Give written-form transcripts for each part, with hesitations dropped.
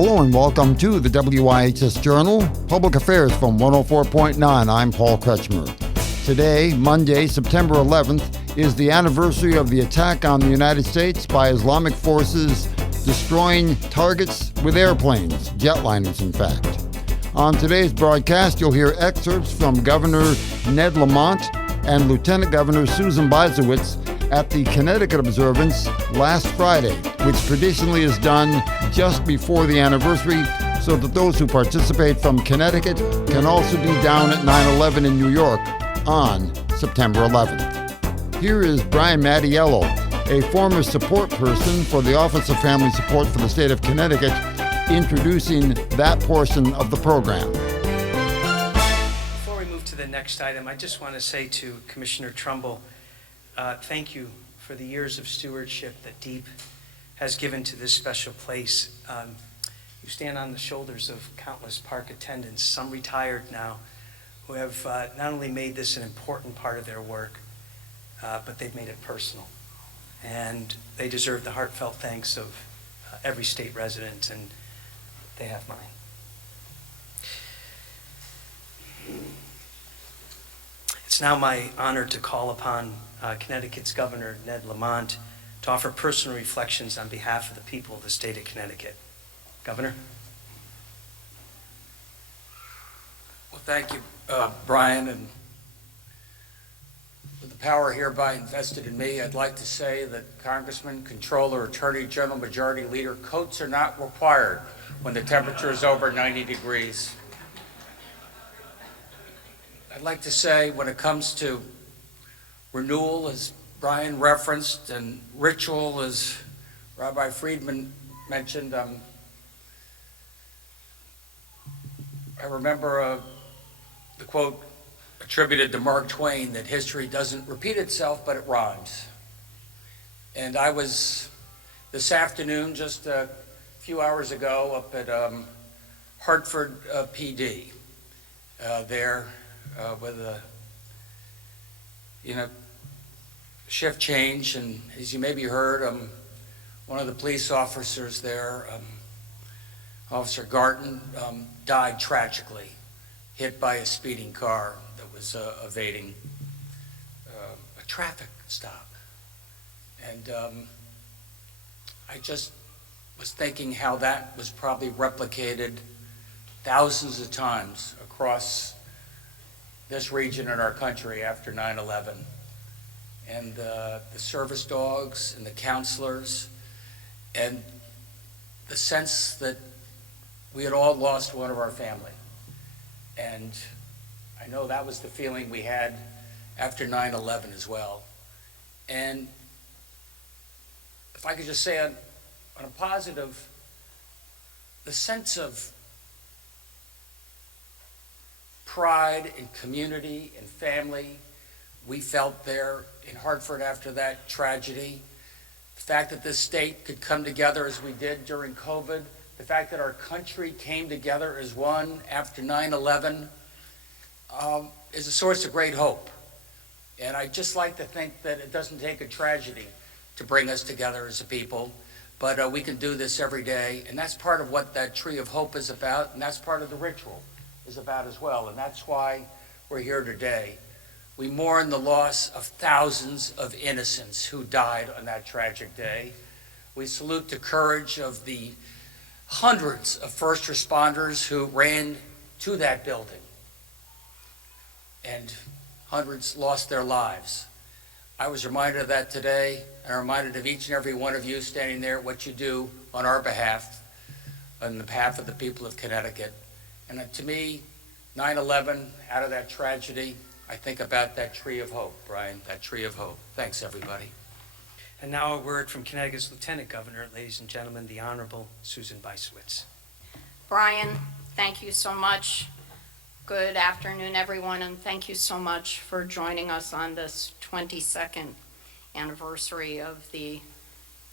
Hello and welcome to the WIHS Journal, Public Affairs from 104.9. I'm Paul Kretschmer. Today, Monday, September 11th, is the anniversary of the attack on the United States by Islamic forces destroying targets with airplanes, jetliners in fact. On today's broadcast, you'll hear excerpts from Governor Ned Lamont and Lieutenant Governor Susan Bysiewicz at the Connecticut observance last Friday, which traditionally is done just before the anniversary so that those who participate from Connecticut can also be down at 9/11 in New York on September 11th. Here is Brian Mattiello, a former support person for the Office of Family Support for the state of Connecticut, introducing that portion of the program. Before we move to the next item, I just want to say to Commissioner Trumbull, thank you for the years of stewardship that DEEP has given to this special place. You stand on the shoulders of countless park attendants, some retired now, who have not only made this an important part of their work, but they've made it personal. And they deserve the heartfelt thanks of every state resident, and they have mine. It's now my honor to call upon Connecticut's Governor Ned Lamont to offer personal reflections on behalf of the people of the state of Connecticut. Governor? Well, thank you, Brian, and with the power hereby invested in me, I'd like to say that Congressman, Controller, Attorney General, Majority Leader, coats are not required when the temperature is over 90 degrees. I'd like to say when it comes to renewal, as Brian referenced, and ritual, as Rabbi Friedman mentioned, I remember the quote attributed to Mark Twain that history doesn't repeat itself, but it rhymes. And I was this afternoon, just a few hours ago, up at Hartford PD, there with a shift change, and as you maybe heard, one of the police officers there, Officer Garton, died tragically, hit by a speeding car that was evading a traffic stop. And I just was thinking how that was probably replicated thousands of times across this region in our country after 9/11. And the service dogs and the counselors, and the sense that we had all lost one of our family. And I know that was the feeling we had after 9/11 as well. And if I could just say on a positive, the sense of pride and community and family we felt there in Hartford after that tragedy, the fact that this state could come together as we did during COVID, the fact that our country came together as one after 9/11 is a source of great hope. And I just like to think that it doesn't take a tragedy to bring us together as a people, but we can do this every day. And that's part of what that tree of hope is about, and that's part of the ritual is about as well. And that's why we're here today. We mourn the loss of thousands of innocents who died on that tragic day. We salute the courage of the hundreds of first responders who ran to that building, and hundreds lost their lives. I was reminded of that today, and I'm reminded of each and every one of you standing there, what you do on our behalf, on the behalf of the people of Connecticut. And to me, 9/11, out of that tragedy, I think about that tree of hope, Brian, that tree of hope. Thanks, everybody. And now a word from Connecticut's Lieutenant Governor, ladies and gentlemen, the Honorable Susan Bysiewicz. Brian, thank you so much. Good afternoon, everyone, and thank you so much for joining us on this 22nd anniversary of the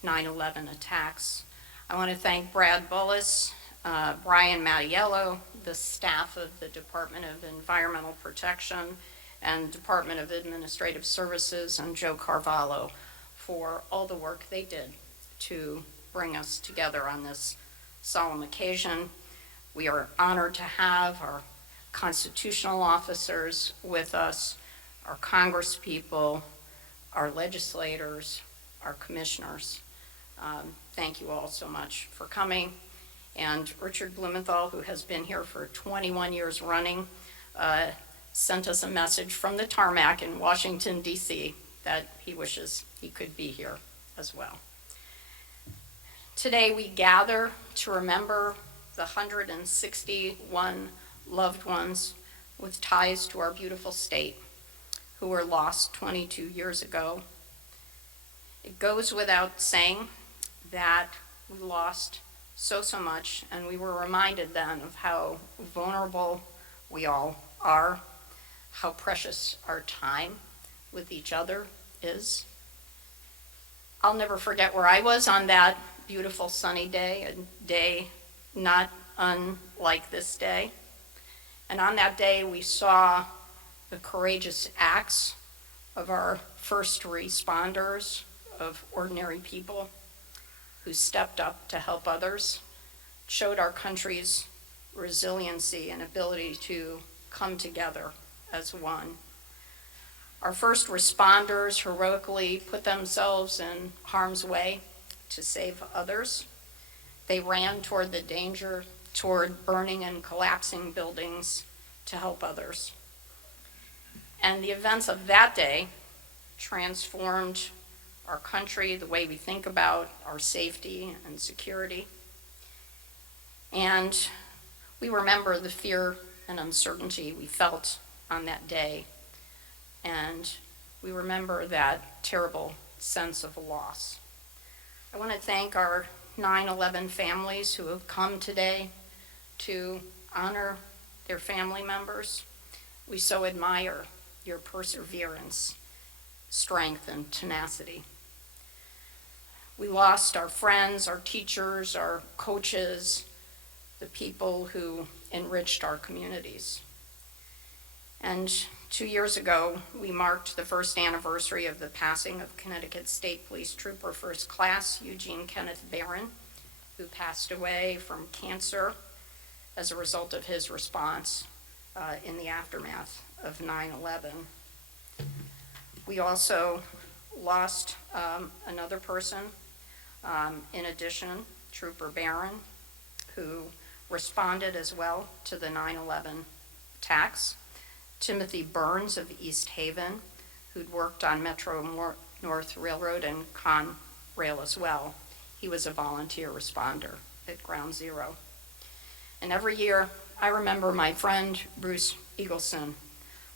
9/11 attacks. I want to thank Brad Bullis, Brian Mattiello, the staff of the Department of Environmental Protection and Department of Administrative Services, and Joe Carvalho for all the work they did to bring us together on this solemn occasion, we are honored to have our constitutional officers with us, our congresspeople, our legislators, our commissioners. Thank you all so much for coming. And Richard Blumenthal, who has been here for 21 years running, sent us a message from the tarmac in Washington, D.C. that he wishes he could be here as well. Today we gather to remember the 161 loved ones with ties to our beautiful state who were lost 22 years ago. It goes without saying that we lost so much, and we were reminded then of how vulnerable we all are, how precious our time with each other is. I'll never forget where I was on that beautiful sunny day, a day not unlike this day. And on that day, we saw the courageous acts of our first responders, of ordinary people who stepped up to help others, showed our country's resiliency and ability to come together as one. Our first responders heroically put themselves in harm's way to save others. They ran toward the danger, toward burning and collapsing buildings to help others. And the events of that day transformed our country, the way we think about our safety and security. And we remember the fear and uncertainty we felt on that day. And we remember that terrible sense of loss. I want to thank our 9/11 families who have come today to honor their family members. We so admire your perseverance, strength, and tenacity. We lost our friends, our teachers, our coaches, the people who enriched our communities. And 2 years ago, we marked the first anniversary of the passing of Connecticut State Police Trooper First Class Eugene Kenneth Barron, who passed away from cancer as a result of his response in the aftermath of 9/11. We also lost another person, in addition, Trooper Barron, who responded as well to the 9/11 attacks. Timothy Burns of East Haven, who'd worked on Metro North Railroad and Conrail as well. He was a volunteer responder at Ground Zero. And every year, I remember my friend Bruce Eagleson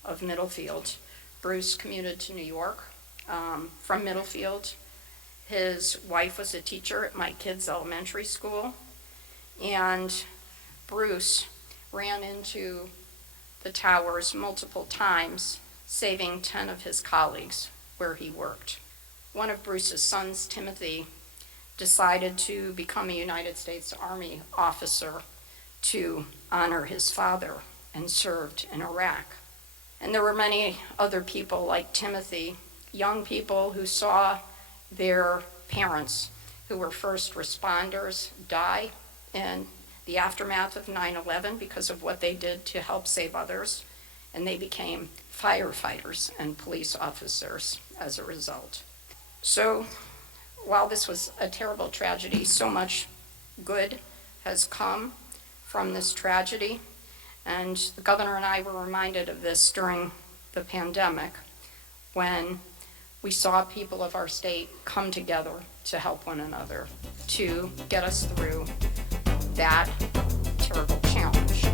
of Middlefield. Bruce commuted to New York from Middlefield. His wife was a teacher at my kids' elementary school, and Bruce ran into the towers multiple times, saving 10 of his colleagues where he worked. One of Bruce's sons, Timothy, decided to become a United States Army officer to honor his father and served in Iraq. And there were many other people like Timothy, young people who saw their parents, who were first responders, die in the aftermath of 9/11 because of what they did to help save others, and they became firefighters and police officers as a result. So while this was a terrible tragedy, so much good has come from this tragedy, and the governor and I were reminded of this during the pandemic when we saw people of our state come together to help one another to get us through that terrible challenge.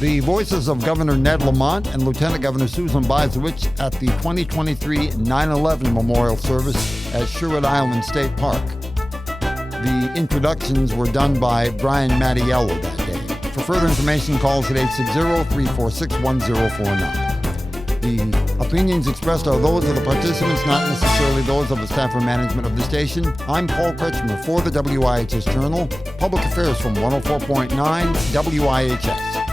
The voices of Governor Ned Lamont and Lieutenant Governor Susan Bysiewicz at the 2023 9/11 Memorial Service at Sherwood Island State Park. The introductions were done by Brian Mattiello that day. For further information, call us at 860-346-1049. The opinions expressed are those of the participants, not necessarily those of the staff or management of the station. I'm Paul Kretschmer for the WIHS Journal, Public Affairs from 104.9 WIHS.